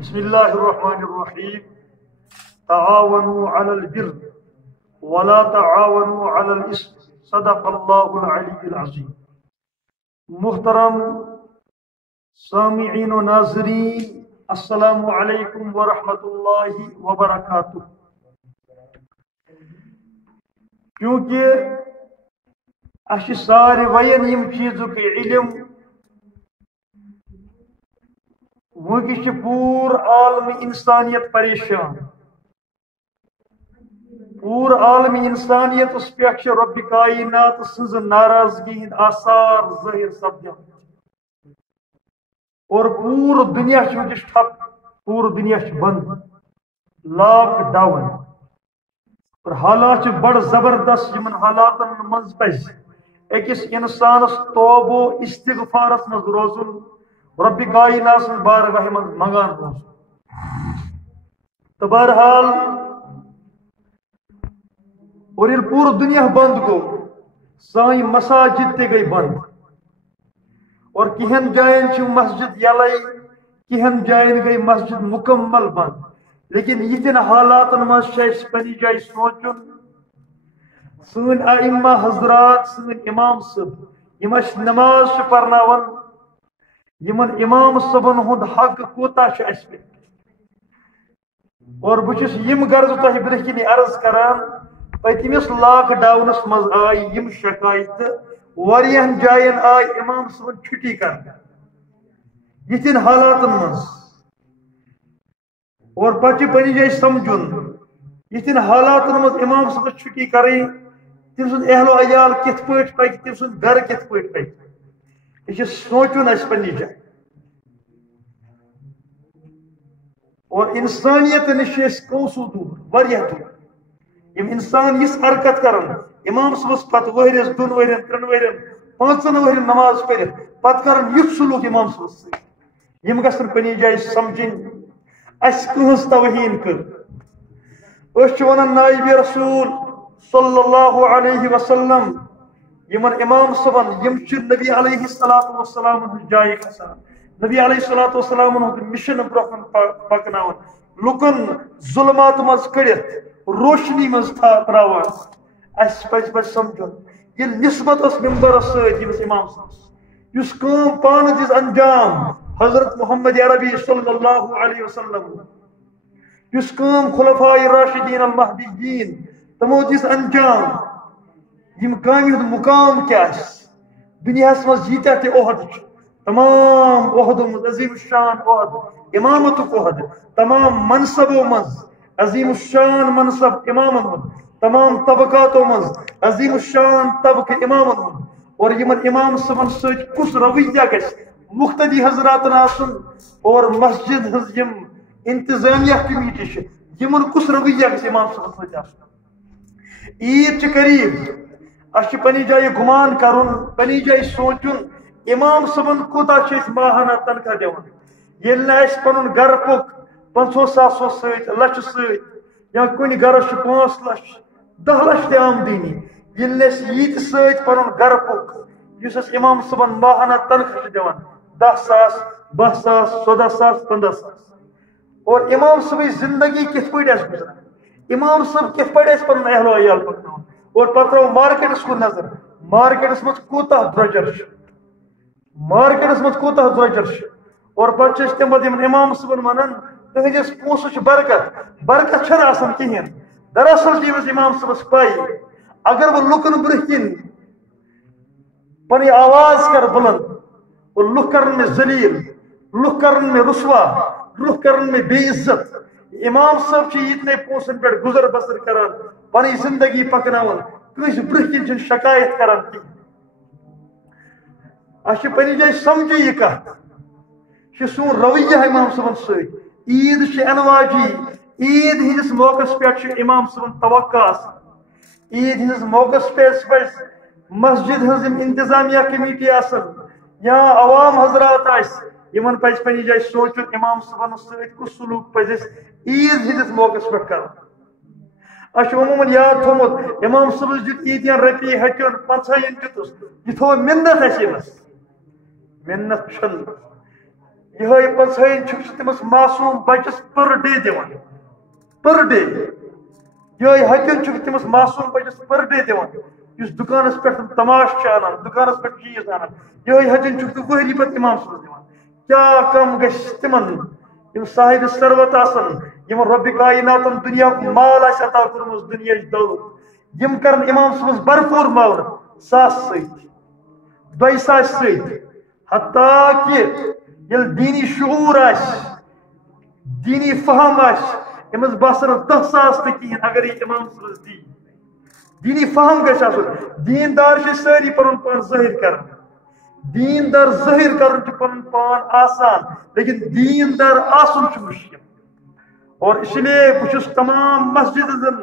بسم الله الرحمن الرحيم تعاونوا على البر ولا تعاونوا على الإثم صدق الله العلي العظيم. محترم سامعین و ناظرین السلام علیکم ورحمۃ اللہ وبرکاتہ. کیونکہ اش سارے وین یم چیزک علم ونکس پور عالم انسانیت پریشان. پور عالم انسانیت اس پہ رب کائنات سز ناراضگی ہند آثار ظاہر سپدان اور پور دنیا ونکس ٹھپ، پور دنیا بند، لاک ڈاؤن اور حالات بڑ زبردست. یمن حالاتن مز پز اکس انسانس توبہ و استغفارس مز روزن، رب کائنات سن بارگاہ مز منگان روزن. تو بہرحال اور یہ پور دنیا بند گو، سائیں مساجد تے گئی بند اور کہن جائن مسجد یلے، کہن جائن گئی مسجد مکمل بند. لیکن یتن حالاتن مز پنی جائے سوچن سن ائمہ حضرات، سن امام صاحب یم نماز پرناون، یمن امام صاحبن ہند حق کوتا اس پہ. اور بچس یم غرض تہ برکن عرض کران، پتمس لاک ڈاؤنس مز آئی یم شکایت، واریاہن جائن آئی امام صاحبن چھٹی کرنا یتن حالاتن مز. اور پتہ پنہ جائے سمجھن یتن حالاتن مز امام صاحب چھٹی کریں، تم سن اہل و عیال کت پٹ پک، تم سن گھر کت پٹ پک. یہ سوچن اس پنہ جائے. اور انسانیت نش کوسو دور، واریاہ دور. یم انسان یس حرکت کرن امام صاحبس پتہ ورس دون ورین ترن ورین پانچن ورین نماز پڑھت پتہ کرن یت سلوک امام صاحبس ست، یم گژھن پنہ جائے سمجھن اس کہس توہین کر. اس ونان نائب رسول صلی اللہ علیہ وسلم یمن امام صاحبن یم نبی علیہ الصلوۃ والسلام جائے کھسان، نبی علیہ الصلوۃ والسلام مشن برکن پکناون، لکن ظلمات مز کڑت روشنی مز تراوان. اس پہ سمجھن یہ نسبت اس ممبرس ست امام صاحب اس کام پانہ دس انجام حضرت محمد عربی صلی اللہ علیہ وسلم، اس کام خلفائے راشدین المہدیین تمو دس انجام. یم کامہ ہند مقام کیا دنیا مز یتہ تہ عہد، تمام عہدوں مز عظیم الشان عہد، امامت عہد، تمام منصبوں مز عظیم الشان منصب امامن ہند، تمام طبقاتوں مز عظیم الشان طبق امامن ہند. اور یمن امام صاحبن ست کس رویہ گژھِ مقتدی حضراتن آسن اور مسجد ہز یم انتظامیہ کمیٹی یمن کس رویہ گژھِ امام صاحبن ست آسن. عید قریب اس پنہ جائے گمان کرن، پنہ جائے سوچن امام صاحبن کوتا ماہانہ تنخواہ دِوان. ییٚلہِ نہٕ اَسہِ پنن گھر پوٚک 50,000 ست لچھ ست یا کن گرس 5 لچھ 10 لچھ تہ آمدنی، ییٚلہِ نہٕ اَسہِ ییٚتہِ ست پنن گھر پوٚک یُس اَسہِ امام صاحبن ماہانہ تنخواہ دِوان 10,000 12,000 14,000 15,000. اور امام صاحب زندگی کت پہ گزران، امام صاحب کت پہ پن اہل و عیال پکناون. اور پتہ ترو مارکیٹس کن نظر، مارکیٹس مز کوتاہ درجر، مارکیٹس مز کوتاہ درجر. اور پتہ تم پتہ امام صاحبن ونان تہندس پونسہ برکت، برکت چھنہ آسان کہین. دراصل چھ امام صاحبس پائی اگر بہ لکن برہ کن پنہ آواز کر بلند اور لکھ کرن میں ذلیل، لکھ کرن میں رسوا، لکھ کرن میں بے عزت، امام صاحب یتنے پونسن پہ گزر بسر کران، پنہ زندگی پکناون، کس برہ کن شکایت کران کی. اس پنہ جائے سمجھی یہ کت یہ سون رویہ امام صاحبن ست. عید انواجی، عید ہندس موقع پہ امام صاحبن توقع آسان. عید ہندس موقع پہ مسجد ہز انتظامیہ کمیٹی آسن یا عوام حضرات آس یمن پز پنہ جائے سوچن امام صاحبن ست کس سلوک پز عید ہندس موقع پہ کر. اس عموماً یاد تھومت امام صاحب دیت عیدین رپی ہٹن 50 دتس، یہ تھو منت اس منت چھن یہ 50 تمس معصوم بچس پر ڈے دان پر ڈے یہ ہکن تمس معصوم بچس پر ڈے دان اس دکانس پہ تماش انان دکانس پہ چیز انان یہ ہچن وہری پہ امام صبح دان کیا کم گھس تمن یم صاحب ثروت آسن یم رب کائنات دنیا مال آس عطا کرمز دنیا دولت یم کرن امام صبح بھرپور مال 100 ست 200 ست حتیٰ کہ یل دینی شعور آس دینی فہم آس امس باسن 10,000 تہ کہین اگر یہ امام صبح دی دینی فہم گھس آسن دیندار ساری پن پان ظاہر کرن دیندار ظاہر کرن پن پان آسان لیکن دیندار آسن مشکل اور اس لیے بہت تمام مسجدن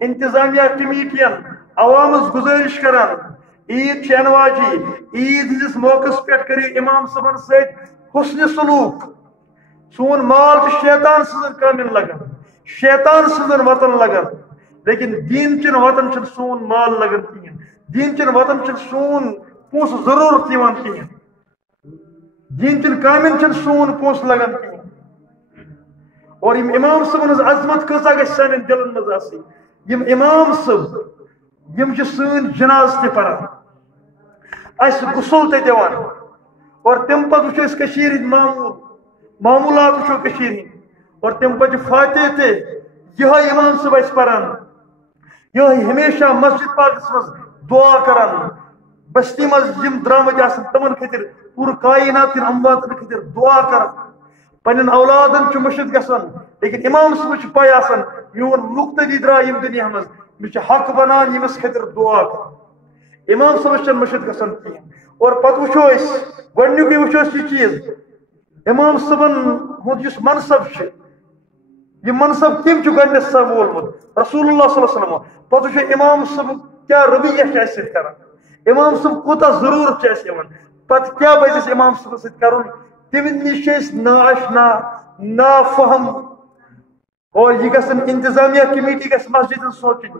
انتظامیہ کمیٹین عوامس گزارش کران عید چین واجی عید ہندس موقع پہ کرو امام صبن ست حسن سلوک سون مال تو شیطان سن کامن لگان شیطان سن وطن لگان لیکن دین چن وطن چن سون مال لگان کہین دین چن وطن چن سون پونس ضرورت یوان کہین دین چن کامن چن سون پونس لگان کہین اور امام صبن عظمت کسا گھس سان دلن مز آسی یم امام صب یم سن جناز تہ پران اس غسل تہ دیوان اور تم پتہ وچھو اس کشیر معمولات وچھو کشیر اور تم پتہ فاتح تہ یہ امام صب اس پران یہ ہمیشہ مسجد پاکس مز دعا کران بستی مز یم درامت آسن تمن خاطر پور کائنات امواتن خاطر دعا کران پنن اولادن مشد گسان لیکن امام صبح پے آسان میون مقتدی درا یم دنیا مز مجھ حق بنان یمس خاطر دعا کر امام صبح مشد گسان کہین اور پتہ وچھو گۄڈنیُکُے وچھو یہ چیز امام صبن ہند اس منصب یہ منصب کم گۄڈنیتھ سمولمت رسول اللہ صلی اللہ علیہ وسلم پتہ وچھو امام صب کیا رویہ سۭتۍ کران امام صب کوتاہ ضرورت یوان پتہ کیا پزِ امام صبح سۭتۍ کرُن تم نش نا آشنا نا فہم اور یہ گھن انتظامیہ کمیٹی گھس مسجد سوچن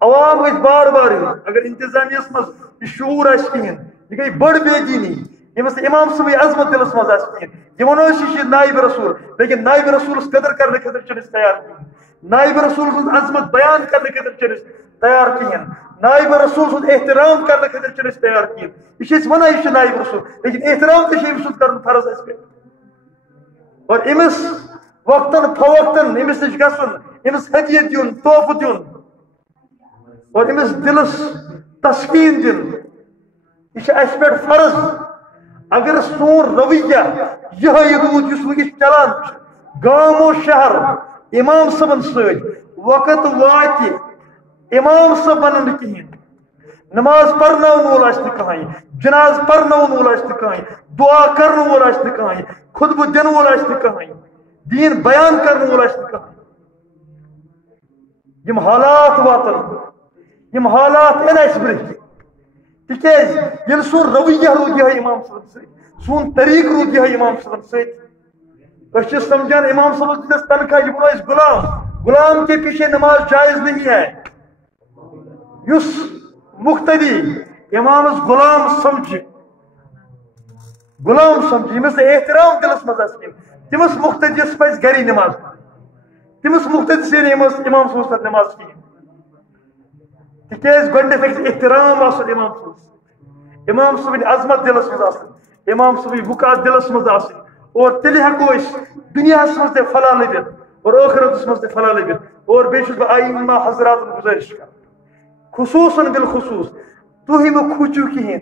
عوام گھس بار بار اگر انتظامیہ مز یہ شعور آس کہین یہ گئی بڑ بے دینی یمس امام صبح عظمت دلس مز آس کہین یہ ونو یہ نائب رسول لیکن نائب رسولس قدر کرنے خاطر تیار کہین نائب رسول سن عظمت بیان کرنے خاطر تیار کہین نائب رسول سن احترام کرنے خاطر تیار کہین یہ ونان یہ نائب رسول لیکن احترام تم کر فرض اس پہ اور امس وقتاً فوقتاً امس نش گھن امس ہدیہ دن تحفہ دن اور امس دلس تسکین دن یہ اس پہ فرض اگر سون رویہ یہ روز اس ونکس چلان گام و شہر امام صبن ست وقت وات امام صب بنن کہین نماز پرناون وول آس نہ کہین جناز پرناون وول آس نہ کہین دعا کرن وول آس نہ کہین خطبہ دن وول آس نہ کہین دین بیان کرن وول آس نہ کہین یم حالات واتن یم حالات این اس برہ تکیاز یل سون رویہ رود یہ امام صبن ست سون طریق رود یہ امام صبن ست اس سمجھان امام صبن دس تنخواہ یہ بنائے غلام غلام کے پیچھے نماز جائز نہیں ہے یس مقتدی امامس غلام سمجھ یمس احترام دلس مز تمس مقتدیس پز گری نماز تمس مقتدی سے امام صبح نماز کہین تکیاز گۄڈنیتھ احترام آسن امام صبح امام صبح عظمت دلس مز آسن امام صبح وقار دلس مز آسن اور تیل ہیکو دنیا مز تہ فلاح لبت اور ٲخرتس مز تہ فلاح لبت اور بیٚیہِ چھُس بہٕ آئمہ حضراتن گزارش کران خصوصاً بالخصوص تھی مہ کھوچو کہین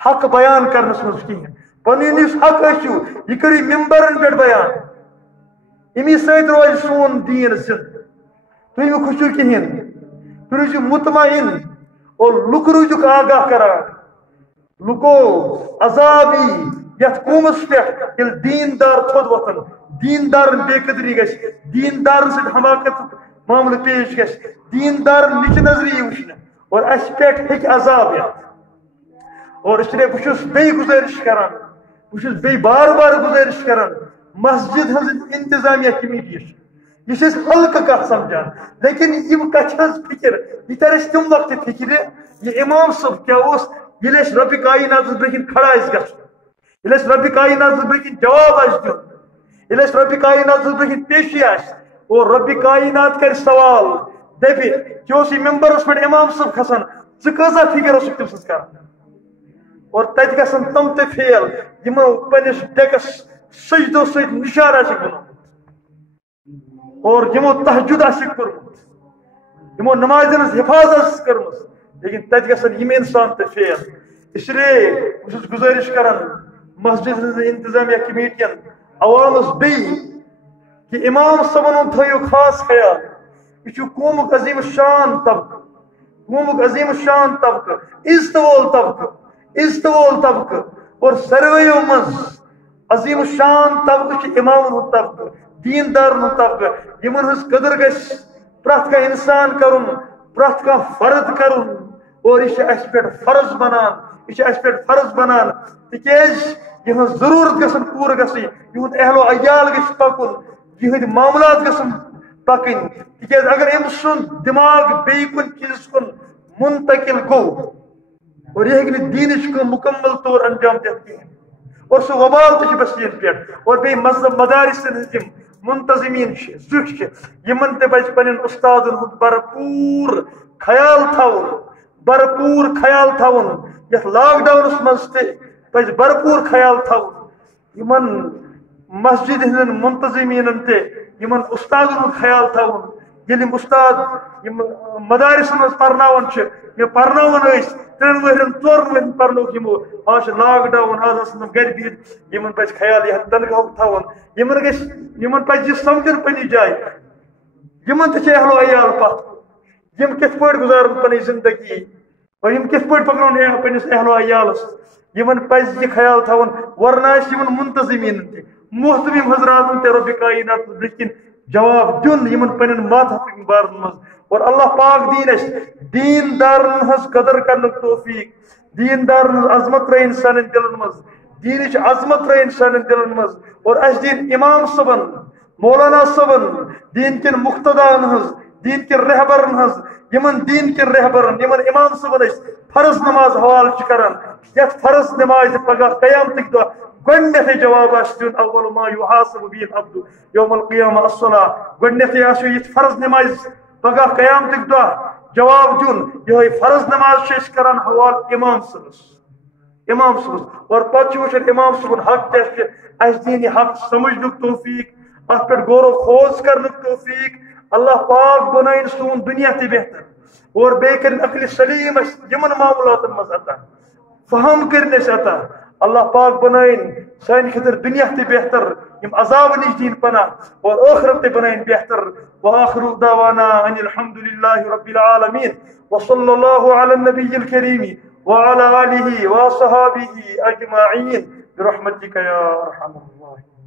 حق بیان کرنس مز کہین پن حق ٲسِو یہ کرو ممبرن پہ بیان امی ست روز سون دین زند تھی مہ کھوچو کہین تھی روزو مطمئن اور لک روزک آگاہ کران لکو عذابی یت قومس پہ یل دیندار تھود وتن دیندار بے قدری گھس دیندار ست حماقت معاملہ پیش گھس دیندار نچ نظری وچھن اور اس پہ ہیک عذاب یت اور اس لیے بہت بی گزارش کران بہت بی بار بار گزارش کران مسجد ہز انتظامیہ کمیٹی یہ ہلکہ کت سمجھان لیکن یہ کت فکر یہ تر تم وقت فکر یہ امام صب کیا یل رب کائنات برہن کھڑا گھن ییٚلہِ اَسہِ رۄبہِ کاینات برٛونٛہہ جواب آسہِ دیُن، ییٚلہِ اَسہِ رۄبہِ کاینات برٛونٛہہ پیشی آسہِ اور رۄبہِ کاینات کرِ سوال دَپہِ کہِ اوس یہِ ممبرس پٮ۪ٹھ اِمام صٲب کھسان ژٕ کۭژاہ فِکر اوسُکھ تٔمۍ سٕنٛز کران اور تَتہِ گژھن تِم تہِ فیل یِمو پنٛنِس ڈیکس سجدو سۭتۍ نِشار آسِکھ بنومُت اور یِمو تہجُد آسِکھ کوٚرمُت یِمو نمازٮ۪ن ہٕنٛز حفاظت ٲسٕس کٔرمٕژ لیکن تَتہِ گژھن یِم اِنسان تہِ فیل اس لیے بہٕ چھُس گُزٲرِش کران مسجد ہٕنٛز انتظامیہ کمیٹین عوامس بیٚیہِ کہ امام صٲبن ہُنٛد تھٲیِو خاص خیال یہ چھُ قومُک عظیٖم شان طبقہٕ قومُک عظیٖم شان طبقہٕ عزتہٕ وول طبقہٕ اور ساروِیو منٛز عظیٖم شان طبقہٕ چھُ امامن ہُنٛد طبقہٕ دیندارن ہُنٛد طبقہٕ یِمن ہٕنٛز قدر گژھِ پرٛٮ۪تھ کانٛہہ اِنسان کرُن پرٛٮ۪تھ کانٛہہ فرد کرُن اور یہ چھُ اَسہِ پٮ۪ٹھ فرض بنان یہ چھُ اَسہِ پٮ۪ٹھ فرض بنان تِکیٛازِ یِہٕنٛز ضروٗرت گژھن پوٗرٕ گژھٕنۍ یِہُنٛد اہلو عیال گژھِ پکُن یِہٕنٛدۍ معاملات گژھن پکٕنۍ تِکیٛازِ اگر أمۍ سُنٛد دٮ۪ماغ بیٚیہِ کُنہِ چیٖزس کُن منتقل گوٚو اور یہ ہیٚکہِ نہٕ دیٖنٕچ کٲم مُکمل طور انجام دِتھ کِہیٖنۍ اور سُہ وبال تہِ چھُ بٔسیٖن پٮ۪ٹھ اور بیٚیہِ مذہب مدارسن ہٕنٛز یِم منتظمیٖن چھِ زِٹھۍ چھِ یِمن تہِ پزِ پننٮ۪ن اُستادن ہُنٛد بھرپوٗر خیال تھاوُن یتھ لاک ڈاونس منٛز تہِ پزِ بھرپوٗر خیال تھاوُن یِمن مسجد ہٕنٛدٮ۪ن منتظمیٖنن تہِ یِمن اُستادن ہُنٛد خیال تھاوُن ییٚلہِ یِم اُستاد یِم مدارسن منٛز پرناوان چھِ یا پرناوان ٲسۍ 3 ؤرین 4 ؤرین پرنووُکھ یِمو آز چھُ لاک ڈاوُن آز آسن تِم گرِ بِہِتھ یِمن پزِ خیال یِہُنٛد تنخواہُک تھاوُن یِمن پزِ یہِ سمجھُن پننہِ جایہِ یِمن تہِ چھِ اہلو عیال پتھ یِم کِتھ پٲٹھۍ گُزارن پنٕنۍ زندگی اور یِم کِتھ پٲٹھۍ پکناون پننِس اہلو عیالس یِمن پزِ یہِ خیال تھاوُن ورنہ آسہِ یِمن منتظمیٖنن تہِ محتمِم حضراتن تہِ رۄبہِ کاینات برٛونٛہہ کِنۍ جواب دیُن یِمن پننٮ۪ن ماتحتٕکۍ بارن منٛز اور اللہ پاک دین اَسہِ دیندارن ہٕنٛز قدر کرنُک توفیٖق دیندارن ہٕنٛز عظمت ترٲیِن سانٮ۪ن دلن منٛز دیٖنٕچ عظمت ترٲیِن سانٮ۪ن دلن منٛز اور اَسہِ دِنۍ اِمام صٲبن مولانا صٲبن دیٖن کٮ۪ن مُقتداہن ہٕنٛز دیٖن کٮ۪ن رہبرن ہٕنٛز یِمن دیٖن کٮ۪ن رہبرن یِمن اِمام صٲبن أسۍ فرض نماز حوالہٕ چھِ کران یتھ فرض نمازِ پگاہ قیامتٕکۍ دۄہ گۄڈٕنیتھٕے جواب آسہِ دیُن اول ما یُحاسَبُ بِهِ العبدُ یوم القیامہ الصلاۃ گۄڈٕنیتھٕے آسیو یِتھ فرض نمازِ پگاہ قیامتٕکۍ دۄہ جواب دیُن یِہوٚے فرض نماز چھِ أسۍ کران حوالہٕ امام صٲبس اور پتہٕ چھِ وٕچھان امام صٲبُن حق کیاہ چھُ اَسہِ دِیِن یہِ حق سمجھنُک توفیٖق اتھ پٮ۪ٹھ غور و خوض کرنُک توفیٖق اللہ پاک بنٲیِن سون دُنیا تہِ بہتر اور بیٚیہِ کٔرِنۍ عقلِ سلیٖم اَسہِ یِمن معاملاتن منٛز عطا فہم کٔرِنۍ اَسہِ عطا اللہ پاک بنٲیِن سانہِ خٲطرٕ دُنیا تہِ بہتر یِم عذابہٕ نِش دِیِن پناہ اور ٲخرت تہِ بنٲیِن بہتر وآخر دعوانا ان الحمد للہ رب العالمین وصلی اللہ علی النبی الکریم وعلى آلہ وصحابہ اجمعین برحمتک یا ارحم الراحمین.